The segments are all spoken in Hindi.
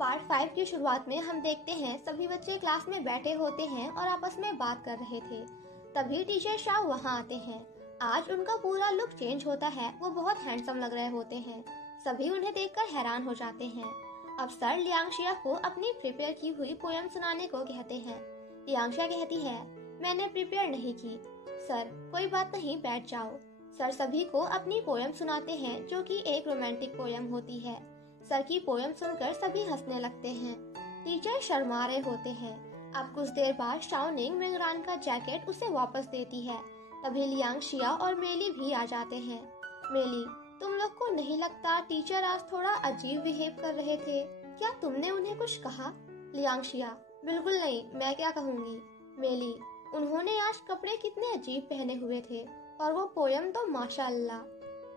पार्ट 5 की शुरुआत में हम देखते हैं सभी बच्चे क्लास में बैठे होते हैं और आपस में बात कर रहे थे। तभी टीचर शाह वहाँ आते हैं। आज उनका पूरा लुक चेंज होता है। वो बहुत हैंडसम लग रहे होते हैं। सभी उन्हें देखकर हैरान हो जाते हैं। अब सर लियांगशिया को अपनी प्रिपेयर की हुई पोयम सुनाने को कहते हैं। लियांगशिया कहती है, मैंने प्रिपेयर नहीं की। सर, कोई बात नहीं, बैठ जाओ। सर सभी को अपनी पोयम सुनाते हैं जो कि एक रोमांटिक पोयम होती है। सर की पोयम सुनकर सभी हंसने लगते हैं। टीचर शर्मा रहे होते हैं। अब कुछ देर बाद शाओनिंग मिंगरान का जैकेट उसे वापस देती है। तभी लियांगशिया और मेली भी आ जाते हैं। मेली, तुम लोग को नहीं लगता टीचर आज थोड़ा अजीब बिहेव कर रहे थे? क्या तुमने उन्हें कुछ कहा? लियांगशिया, बिल्कुल नहीं, मैं क्या कहूँगी। मेली, उन्होंने आज कपड़े कितने अजीब पहने हुए थे और वो पोयम तो माशाअल्लाह।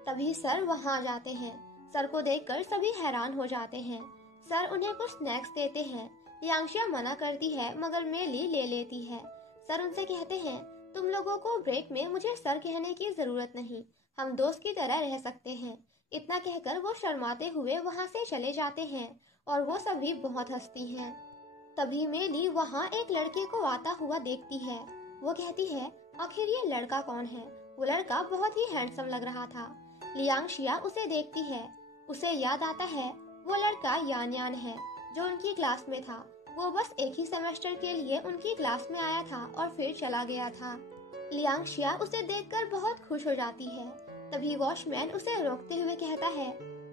तभी सर वहाँ आ जाते हैं। सर को देखकर सभी हैरान हो जाते हैं। सर उन्हें कुछ स्नैक्स देते हैं। लियांगशिया मना करती है मगर मेली ले लेती है। सर उनसे कहते हैं, तुम लोगों को ब्रेक में मुझे सर कहने की जरूरत नहीं, हम दोस्त की तरह रह सकते हैं। इतना कहकर वो शर्माते हुए वहाँ से चले जाते हैं और वो सभी बहुत हंसती हैं। तभी मेली वहाँ एक लड़के को आता हुआ देखती है। वो कहती है, आखिर ये लड़का कौन है? वो लड़का बहुत ही हैंडसम लग रहा था। लियांगशिया उसे देखती है। उसे याद आता है वो लड़का यान यान है जो उनकी क्लास में था। वो बस एक ही सेमेस्टर के लिए उनकी क्लास में आया था और फिर चला गया था। लियांगशिया उसे देखकर बहुत खुश हो जाती है। तभी वॉचमैन उसे रोकते हुए कहता है,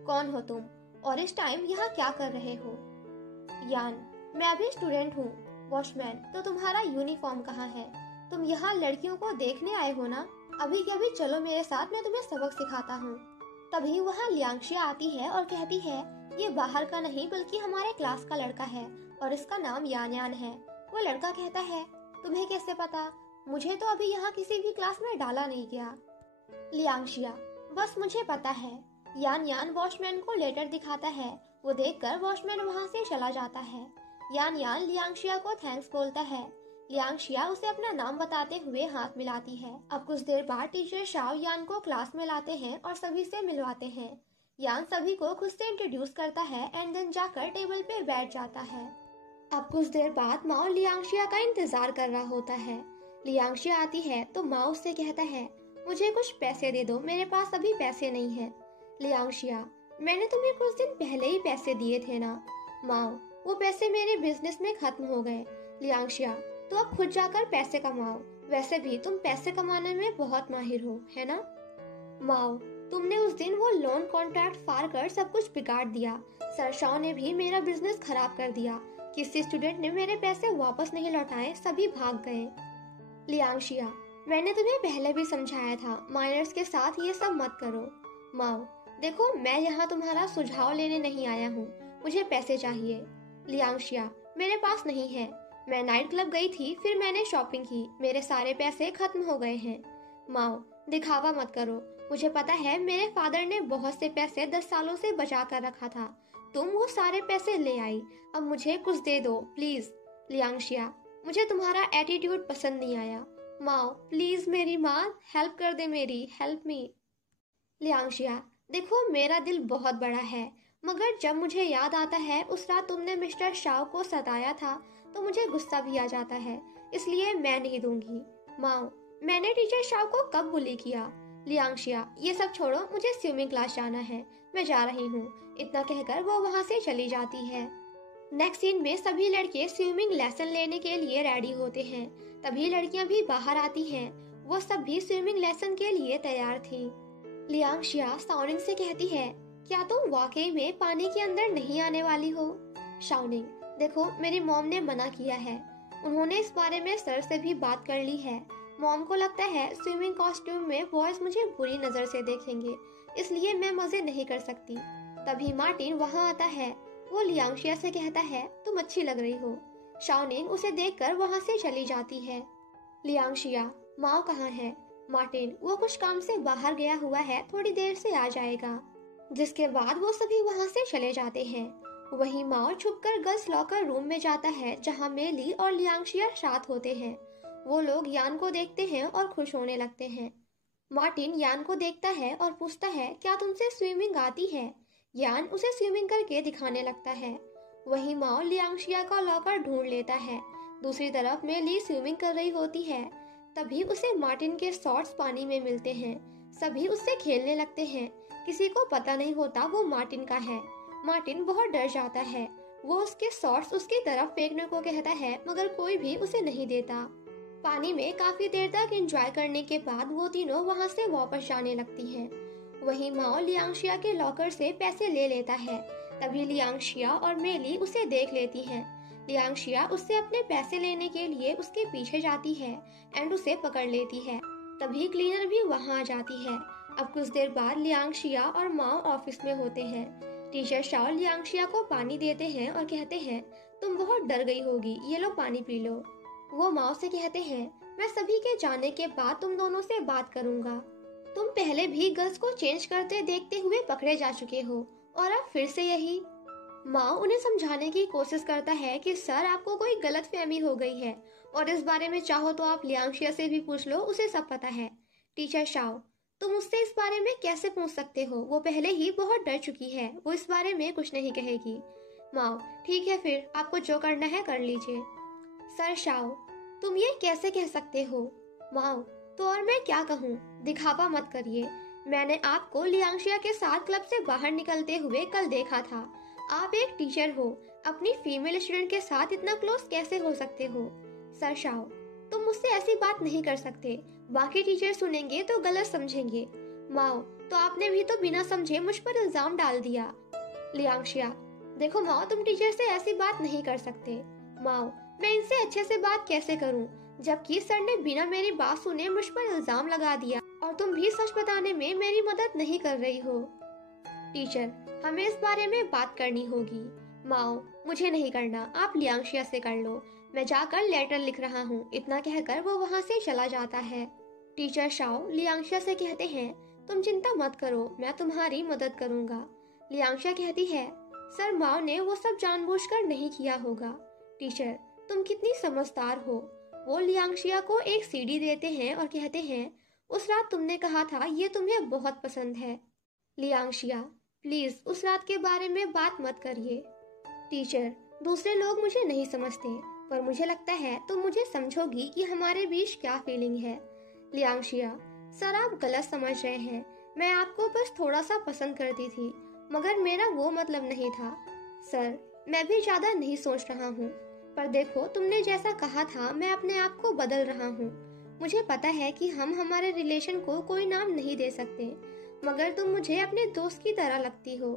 कौन हो तुम और इस टाइम यहाँ क्या कर रहे हो? यान, मैं भी स्टूडेंट हूँ। वॉचमैन, तो तुम्हारा यूनिफॉर्म कहाँ है? तुम यहाँ लड़कियों को देखने आए हो ना? अभी के अभी चलो मेरे साथ, मैं तुम्हें सबक सिखाता हूँ। तभी वहाँ लियांगशिया आती है और कहती है, ये बाहर का नहीं बल्कि हमारे क्लास का लड़का है और इसका नाम यान यान है। वो लड़का कहता है, तुम्हें कैसे पता? मुझे तो अभी यहाँ किसी भी क्लास में डाला नहीं गया। लियांगशिया, बस मुझे पता है। यान यान वॉचमैन को लेटर दिखाता है। वो देखकर वॉचमैन वहाँ से चला जाता है। यान यान लियांगशिया को थैंक्स बोलता है। लियांगशिया उसे अपना नाम बताते हुए हाथ मिलाती है। अब कुछ देर बाद टीचर शाओ यान को क्लास में लाते हैं और सभी से मिलवाते हैं। यान सभी को खुद से इंट्रोड्यूस करता है एंड देन जाकर टेबल पे बैठ जाता है। अब कुछ देर बाद माओ लियांगशिया का इंतजार कर रहा होता है। लियांगशिया आती है तो माओ उससे कहता है, मुझे कुछ पैसे दे दो, मेरे पास अभी पैसे नहीं है। लियांगशिया, मैंने तुम्हें कुछ दिन पहले ही पैसे दिए थे ना। माओ, वो पैसे मेरे बिजनेस में खत्म हो गए। लियांगशिया, तो अब खुद जाकर पैसे कमाओ, वैसे भी तुम पैसे कमाने में बहुत माहिर हो, है ना? माओ, तुमने उस दिन वो लोन कॉन्ट्रैक्ट फाड़ कर सब कुछ बिगाड़ दिया। सर शाओ ने भी मेरा बिजनेस खराब कर दिया। किसी स्टूडेंट ने मेरे पैसे वापस नहीं लौटाए, सभी भाग गए। लियांगशिया, मैंने तुम्हें पहले भी समझाया था, माइनर्स के साथ ये सब मत करो। माओ, देखो मैं यहाँ तुम्हारा सुझाव लेने नहीं आया हूँ, मुझे पैसे चाहिए। लियांगशिया, मेरे पास नहीं है, मैं नाइट क्लब गई थी, फिर मैंने शॉपिंग की, मेरे सारे पैसे खत्म हो गए हैं। माओ, दिखावा मत करो, मुझे पता है मेरे फादर ने बहुत से पैसे 10 सालों से बचा कर रखा था। तुम वो सारे पैसे ले आई, अब मुझे कुछ दे दो प्लीज। लियांगशिया, मुझे तुम्हारा एटीट्यूड पसंद नहीं आया। माओ, प्लीज मेरी माँ, हेल्प कर दे मेरी, हेल्प मी। लियांगशिया, देखो मेरा दिल बहुत बड़ा है, मगर जब मुझे याद आता है उस रात तुमने मिस्टर शाओ को सताया था तो मुझे गुस्सा भी आ जाता है, इसलिए मैं नहीं दूंगी। माओ, मैंने टीचर शाओ को कब बुली किया? लियांगशिया, ये सब छोड़ो, मुझे स्विमिंग क्लास जाना है, मैं जा रही हूँ। इतना कहकर वो वहाँ से चली जाती है। नेक्स्ट सीन में सभी लड़के स्विमिंग लेसन लेने के लिए रेडी होते हैं। तभी लड़कियाँ भी बाहर आती हैं। वो सब भी स्विमिंग लेसन के लिए तैयार थी। लियांगशिया शाओनिंग से कहती है, क्या तुम वाकई में पानी के अंदर नहीं आने वाली हो? शाओनिंग, देखो मेरी मॉम ने मना किया है, उन्होंने इस बारे में सर से भी बात कर ली है। मॉम को लगता है स्विमिंग कॉस्ट्यूम में बॉयज मुझे बुरी नजर से देखेंगे, इसलिए मैं मजे नहीं कर सकती। तभी मार्टिन वहाँ आता है। वो लियांगशिया से कहता है, तुम अच्छी लग रही हो। शाओनिंग उसे देखकर वहाँ से चली जाती है। लियांगशिया, माओ कहाँ है? मार्टिन, वो कुछ काम से बाहर गया हुआ है, थोड़ी देर से आ जाएगा। जिसके बाद वो सभी वहाँ से चले जाते हैं। वहीं माओ छुपकर गर्ल्स लॉकर रूम में जाता है जहाँ मेली और लियांगशिया साथ होते हैं। वो लोग यान को देखते हैं और खुश होने लगते हैं। मार्टिन यान को देखता है और पूछता है, क्या तुमसे स्विमिंग आती है? यान उसे स्विमिंग करके दिखाने लगता है। वहीं माओ लियांगशिया का लॉकर ढूंढ लेता है। दूसरी तरफ मेली स्विमिंग कर रही होती है। तभी उसे मार्टिन के शॉर्ट्स पानी में मिलते हैं। सभी उससे खेलने लगते हैं। किसी को पता नहीं होता वो मार्टिन का है। मार्टिन बहुत डर जाता है। वो उसके शॉर्ट्स उसकी तरफ फेंकने को कहता है, मगर कोई भी उसे नहीं देता। पानी में काफी देर तक एंजॉय करने के बाद वो तीनों वहां से वापस जाने लगती हैं। वहीं माओ लियांगशिया के लॉकर से पैसे ले लेता है। तभी लियांगशिया और मेली उसे देख लेती हैं। लियांगशिया उससे अपने पैसे लेने के लिए उसके पीछे जाती है एंड उसे पकड़ लेती है। तभी क्लीनर भी वहां आ जाती है। अब कुछ देर बाद लियांगशिया और माओ ऑफिस में होते हैं। टीचर शाओ लियांगशिया को पानी देते हैं और कहते हैं, तुम बहुत डर गई होगी, ये लो पानी पी लो। वो माओ से कहते हैं, मैं सभी के जाने के बाद तुम दोनों से बात करूंगा। तुम पहले भी गर्ल्स को चेंज करते देखते हुए पकड़े जा चुके हो और अब फिर से यही। माओ उन्हें समझाने की कोशिश करता है कि सर, आपको कोई गलतफहमी हो गई है और इस बारे में चाहो तो आप लियांगशिया से भी पूछ लो, उसे सब पता है। टीचर शाओ, तुम उससे इस बारे में कैसे पूछ सकते हो? वो पहले ही बहुत डर चुकी है, वो इस बारे में कुछ नहीं कहेगी। माओ, ठीक है फिर, आपको जो करना है कर लीजिए। सर शाओ, तुम ये कैसे कह सकते हो? माओ, तो और मैं क्या कहूँ? दिखावा मत करिए। मैंने आपको लियांगशिया के साथ क्लब से बाहर निकलते हुए कल देखा था। आप एक टीचर हो, अपनी फीमेल स्टूडेंट के साथ इतना क्लोज कैसे हो सकते हो? सर शाओ, तुम मुझसे ऐसी बात नहीं कर सकते। बाकी टीचर सुनेंगे तो गलत समझेंगे। माओ, तो आपने भी तो बिना समझे मुझ पर इल्जाम डाल दिया। लियांगशिया, देखो माओ, तुम टीचर से ऐसी बात नहीं कर सकते। माओ, मैं इनसे अच्छे से बात कैसे करूं, जबकि सर ने बिना मेरी बात सुने मुझ पर इल्जाम लगा दिया और तुम भी सच बताने में मेरी मदद नहीं कर रही हो। टीचर, हमें इस बारे में बात करनी होगी। माओ, मुझे नहीं करना, आप लियांगशिया से कर लो। मैं जाकर लेटर लिख रहा हूँ। इतना कहकर वो वहाँ से चला जाता है। टीचर शाओ लियांगशिया से कहते हैं, तुम चिंता मत करो, मैं तुम्हारी मदद करूंगा। लियांगशिया कहती है, सर, माओ ने वो सब जानबूझकर नहीं किया होगा। टीचर, तुम कितनी समझदार हो। वो लियांगशिया को एक सीडी देते हैं और कहते हैं, उस रात तुमने कहा था ये तुम्हें बहुत पसंद है। लियांगशिया, प्लीज उस रात के बारे में बात मत करिए। टीचर, दूसरे लोग मुझे नहीं समझते, पर मुझे लगता है तुम मुझे समझोगी कि हमारे बीच क्या फीलिंग है। लियांगशिया, सर, आप गलत समझ रहे हैं। मैं आपको बस थोड़ा सा पसंद करती थी, मगर मेरा वो मतलब नहीं था। सर, मैं भी ज्यादा नहीं सोच रहा हूँ, पर देखो, तुमने जैसा कहा था मैं अपने आप को बदल रहा हूँ। मुझे पता है कि हम हमारे रिलेशन को कोई नाम नहीं दे सकते, मगर तुम मुझे अपने दोस्त की तरह लगती हो।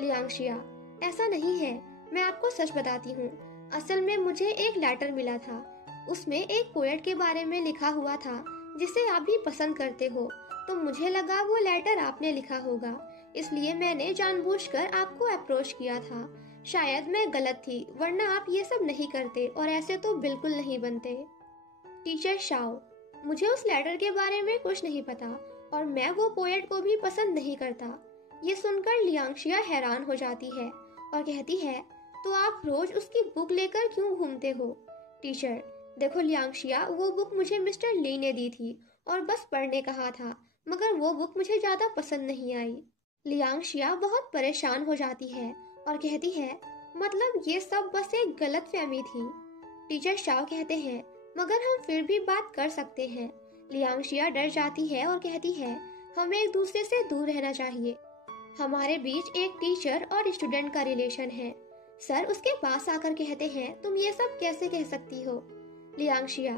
लियांगशिया, ऐसा नहीं है, मैं आपको सच बताती हूँ। असल में मुझे एक लेटर मिला था। उसमें एक पोएट के बारे में लिखा हुआ था जिसे आप भी पसंद करते हो, तो मुझे लगा वो लेटर आपने लिखा होगा, इसलिए मैंने जानबूझकर आपको अप्रोच किया था। शायद मैं गलत थी, वरना आप ये सब नहीं करते और ऐसे तो बिल्कुल नहीं बनते। टीचर शाओ, मुझे उस लेटर के बारे में कुछ नहीं पता और मैं वो पोएट को भी पसंद नहीं करता। ये सुनकर लियांगशिया हैरान हो जाती है और कहती है, तो आप रोज उसकी बुक लेकर क्यों घूमते हो? टीचर, देखो लियांगशिया, वो बुक मुझे मिस्टर ली ने दी थी और बस पढ़ने कहा था, मगर वो बुक मुझे ज्यादा पसंद नहीं आई। लियांगशिया बहुत परेशान हो जाती है और कहती है, मतलब ये सब बस एक गलतफहमी थी। टीचर शाओ कहते हैं, मगर हम फिर भी बात कर सकते हैं। लियांगशिया डर जाती है और कहती है, हमें एक दूसरे से दूर रहना चाहिए। हमारे बीच एक टीचर और स्टूडेंट का रिलेशन है। सर उसके पास आकर कहते हैं, तुम ये सब कैसे कह सकती हो? लियांगशिया,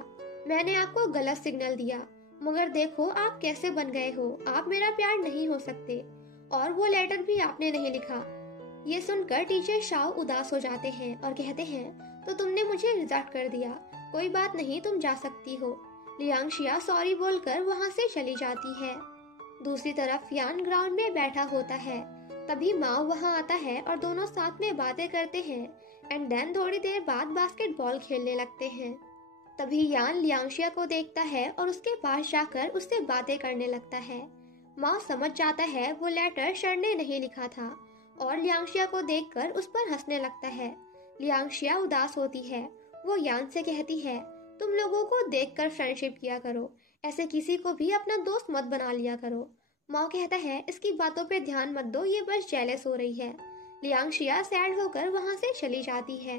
मैंने आपको गलत सिग्नल दिया, मगर देखो आप कैसे बन गए हो। आप मेरा प्यार नहीं हो सकते और वो लेटर भी आपने नहीं लिखा। ये सुनकर टीचर शाओ उदास हो जाते हैं और कहते हैं, तो तुमने मुझे रिजेक्ट कर दिया, कोई बात नहीं, तुम जा सकती हो। लियांगशिया सॉरी बोलकर वहाँ से चली जाती है। दूसरी तरफ यान ग्राउंड में बैठा होता है। तभी माओ वहाँ आता है और दोनों साथ में बातें करते हैं एंड देन थोड़ी देर बाद बास्केटबॉल खेलने लगते हैं। तभी यान लियांगशिया को देखता है और उसके पास जाकर उससे बातें करने लगता है। माओ समझ जाता है वो लेटर सर ने नहीं लिखा था और लियांगशिया को देखकर उस पर हंसने लगता है। लियांगशिया उदास होती है। वो यान से कहती है, तुम लोगों को देखकर फ्रेंडशिप किया करो, ऐसे किसी को भी अपना दोस्त मत बना लिया करो। माओ कहता है, इसकी बातों पे ध्यान मत दो, ये बस जेलस हो रही है। लियांगशिया सैड होकर वहाँ से चली जाती है।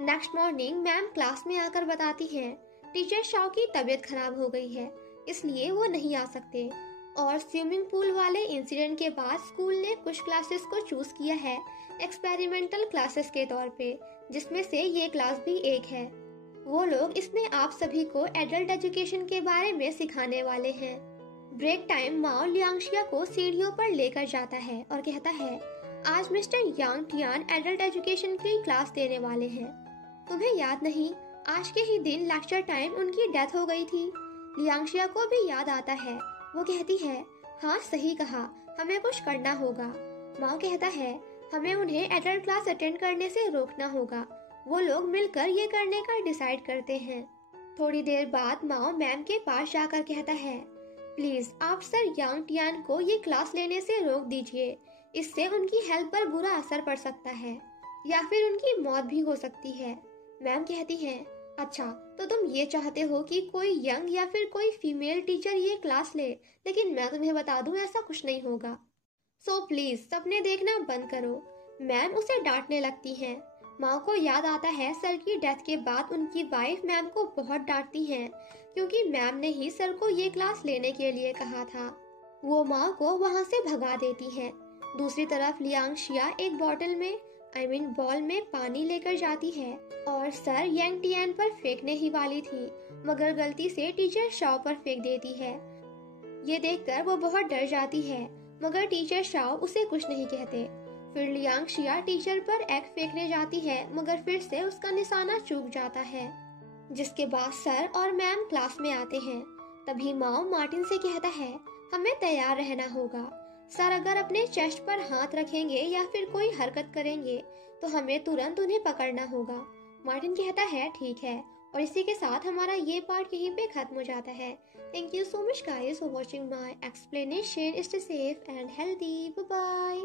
नेक्स्ट मॉर्निंग मैम क्लास में आकर बताती हैं टीचर शाओ की तबीयत खराब हो गई है, इसलिए वो नहीं आ सकते। और स्विमिंग पूल वाले इंसिडेंट के बाद स्कूल ने कुछ क्लासेस को चूज किया है एक्सपेरिमेंटल क्लासेस के तौर पे, जिसमें से ये क्लास भी एक है। वो लोग इसमें आप सभी को एडल्ट एजुकेशन के बारे में सिखाने वाले हैं। ब्रेक टाइम माओ लियांगशिया को सीढ़ियों पर लेकर जाता है और कहता है आज मिस्टर यांग टियान एडल्ट एजुकेशन की क्लास देने वाले हैं। तुम्हें याद नहीं, आज के ही दिन लेक्चर टाइम उनकी डेथ हो गई थी। लियांगशिया को भी याद आता है। वो कहती है हाँ सही कहा, हमें कुछ करना होगा। माओ कहता है हमें उन्हें एडल्ट क्लास अटेंड करने से रोकना होगा। वो लोग मिलकर ये करने का डिसाइड करते हैं। थोड़ी देर बाद माओ मैम के पास जाकर कहता है प्लीज आप सर यांग टियान को ये क्लास लेने से रोक दीजिए, इससे उनकी हेल्थ पर बुरा असर पड़ सकता है या फिर उनकी मौत भी हो सकती है। मैम कहती है अच्छा तो तुम ये चाहते हो कि कोई यंग या फिर कोई फीमेल टीचर ये क्लास ले, लेकिन मैं तुम्हें बता दूं ऐसा कुछ नहीं होगा। सो प्लीज सपने देखना बंद करो। मैम उसे डांटने लगती हैं। माँ को याद आता है सर की डेथ के बाद उनकी वाइफ मैम को बहुत डांटती हैं क्योंकि मैम ने ही सर को ये क्लास लेने के लिए कहा था। वो माँ को वहाँ से भगा देती हैं। दूसरी तरफ लियांगशिया एक बॉटल में बॉल में पानी लेकर जाती है और सर यांग टियान पर फेंकने ही वाली थी, मगर गलती से टीचर शाओ पर फेंक देती है। ये देखकर वो बहुत डर जाती है, मगर टीचर शाओ उसे कुछ नहीं कहते। फिर लियांगशिया टीचर पर एग फेंकने जाती है, मगर फिर से उसका निशाना चूक जाता है। जिसके बाद सर और मैम क्लास में आते हैं। तभी माओ मार्टिन से कहता है हमें तैयार रहना होगा। सर अगर अपने चेस्ट पर हाथ रखेंगे या फिर कोई हरकत करेंगे तो हमें तुरंत उन्हें पकड़ना होगा। मार्टिन कहता है ठीक है, और इसी के साथ हमारा ये पार्ट यहीं पे खत्म हो जाता है। Thank you so much guys for watching my explanation. Stay safe and healthy, bye bye.